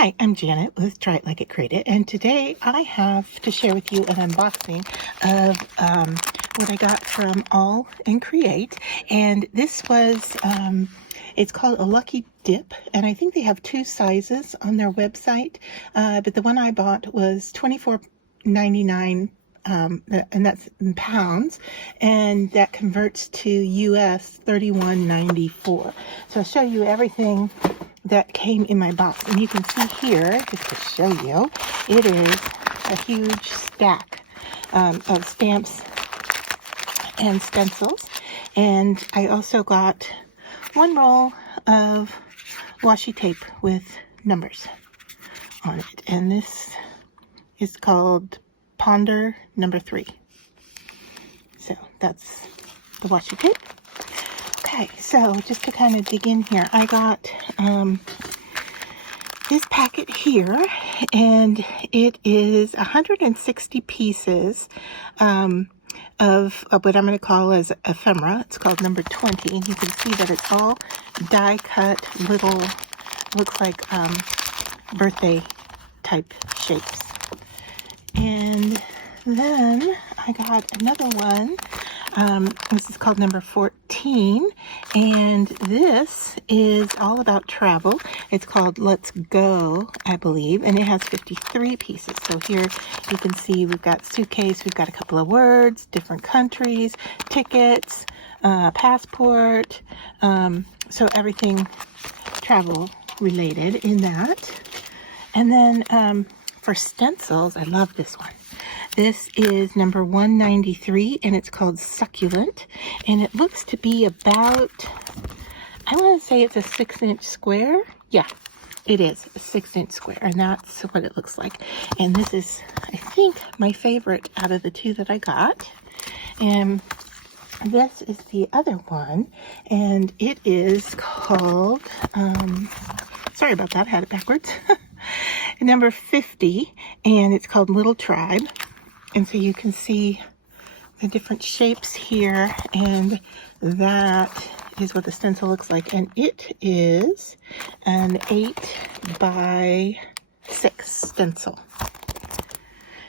Hi, I'm Janet with Try It Like It, Create It, and today I have to share with you an unboxing of what I got from AALL and Create. And this was, it's called a Lucky Dip, and I think they have two sizes on their website, but the one I bought was $24.99, and that's in pounds, and that converts to US $31.94. So I'll show you everything that came in my box, and you can see here, just to show you, it is a huge stack of stamps and stencils. And I also got one roll of washi tape with numbers on it, and this is called Ponder number 3. So that's the washi tape. Okay, so just to kind of dig in here, I got this packet here, and it is 160 pieces of what I'm going to call as ephemera. It's called number 20, and you can see that it's all die-cut little, looks like birthday type shapes. And then I got another one. This is called number 14, and this is all about travel. It's called Let's Go, I believe, and it has 53 pieces. So here you can see we've got suitcase, we've got a couple of words, different countries, tickets, passport, so everything travel related in that. And then for stencils, I love this one. This is number 193, and it's called Succulent, and it looks to be about, I want to say it's a 6-inch square. Yeah, it is a 6-inch square, and that's what it looks like. And this is, I think, my favorite out of the two that I got. And this is the other one, and it is called, sorry about that, I had it backwards. Number 50, and it's called Little Tribe. And so you can see the different shapes here, and that is what the stencil looks like. And it is an 8x6 stencil.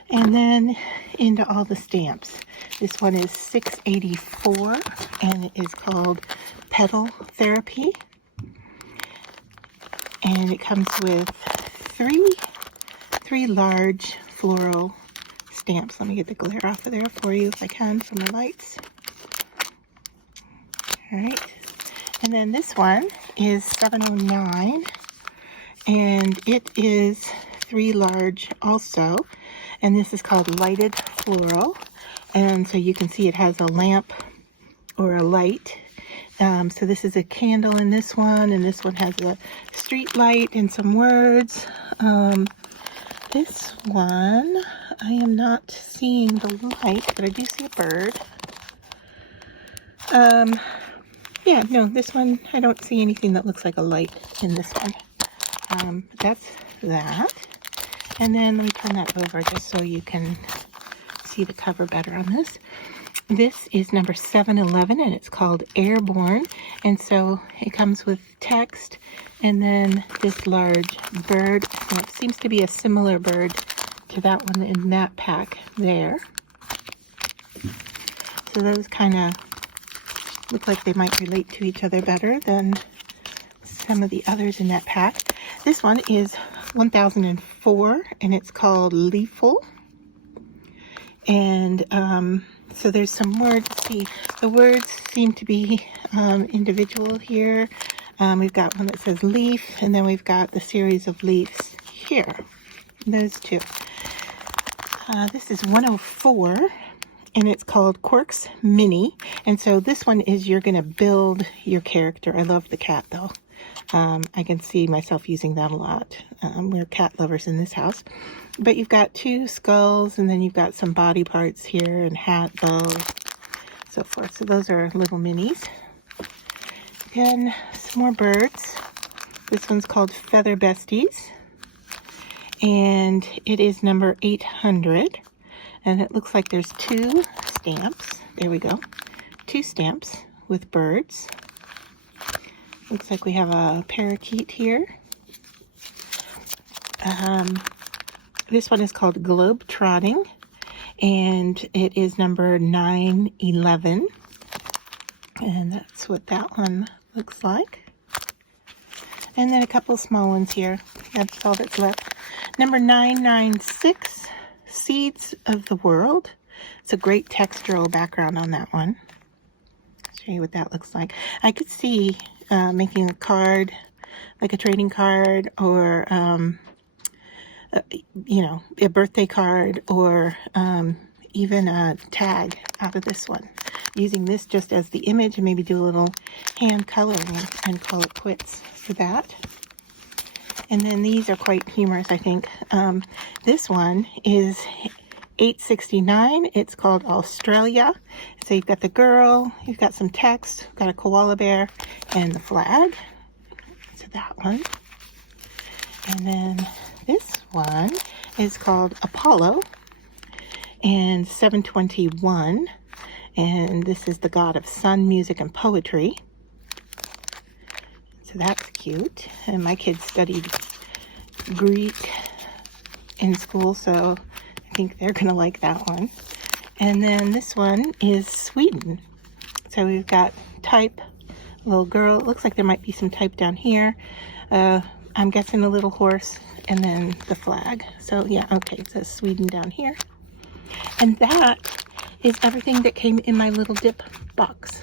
And then into all the stamps. This one is 684, and it is called Petal Therapy. And it comes with three large floral stamps. Let me get the glare off of there for you if I can from the lights. All right. And then this one is 709, and it is 3 large also. And this is called Lighted Floral. And so you can see it has a lamp or a light. So this is a candle in this one, and this one has a street light and some words. This one, I am not seeing the light, but I do see a bird. Yeah, no, this one, I don't see anything that looks like a light in this one. That's that. And then let me turn that over just so you can see the cover better on this. This is number 711, and it's called Airborne. And so it comes with text and then this large bird. And it seems to be a similar bird to that one in that pack there. So those kind of look like they might relate to each other better than some of the others in that pack. This one is 1004, and it's called Leaful. And so there's some words. See, the words seem to be individual here. We've got one that says leaf, and then we've got the series of leaves here. Those two. This is 104, and it's called Quirks Mini. And so this one is you're going to build your character. I love the cat, though. I can see myself using that a lot. We're cat lovers in this house. But you've got 2 skulls, and then you've got some body parts here, and hat, bow, so forth. So those are little minis. Then some more birds. This one's called Feather Besties, and it is number 800. And it looks like there's 2 stamps. There we go. 2 stamps with birds. Looks like we have a parakeet here. This one is called Globe Trotting, and it is number 911. And that's what that one looks like. And then a couple small ones here. That's all that's left. Number 996, Seeds of the World. It's a great textural background on that one. I'll show you what that looks like. I could see making a card, like a trading card, or you know, a birthday card, or even a tag out of this one. Using this just as the image, and maybe do a little hand coloring and call it quits for that. And then these are quite humorous, I think. This one is $8.69. It's called Australia. So you've got the girl, you've got some text, you've got a koala bear, and the flag. So that one. And then this one is called Apollo, and 721. And this is the god of sun, music, and poetry. So that's cute. And my kids studied Greek in school, so I think they're going to like that one. And then this one is Sweden. So we've got type, little girl. It looks like there might be some type down here. I'm guessing a little horse, and then the flag. So yeah, okay, it says Sweden down here. And that is everything that came in my little dip box.